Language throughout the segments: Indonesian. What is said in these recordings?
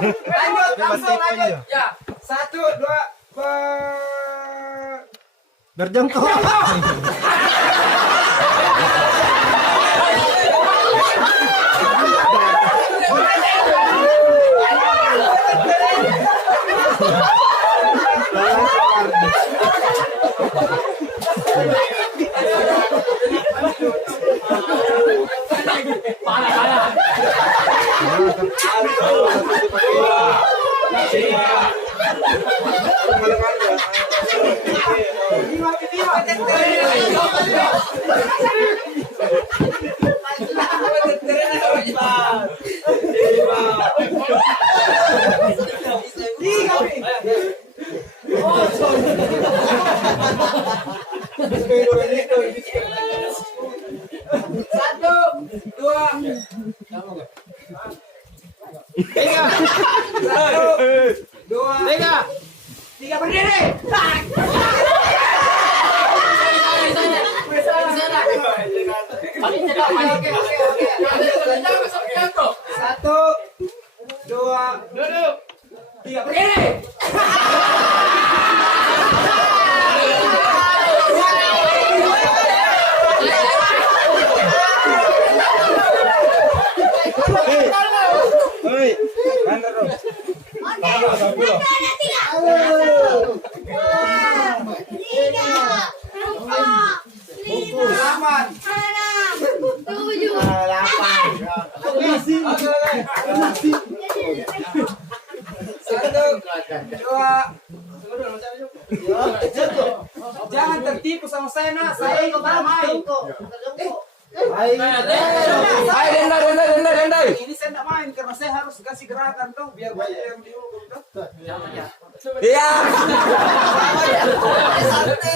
Lanjut, langsung lanjut. Ya, 1, 2, Berjongkok. Satu, dua, tiga. Satu, dua, tiga berdiri. Satu, dua, tiga berdiri. Satu, dua, jangan tertipu sama saya nak, saya ikut damai. Dendai. Ini saya tidak main karena saya harus kasih gerakan tuh biar banyak yang dihukum tuh. Iya.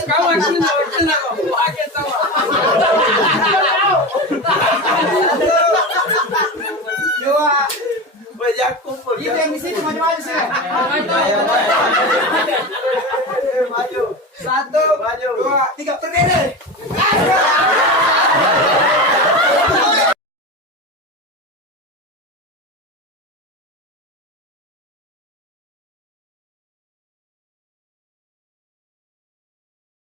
Kau akan kena kok. Pakai tawa. Dua. Banyak kumpul. Itu yang di sini maju-maju sih. Maju. Satu, dua, tiga berdiri.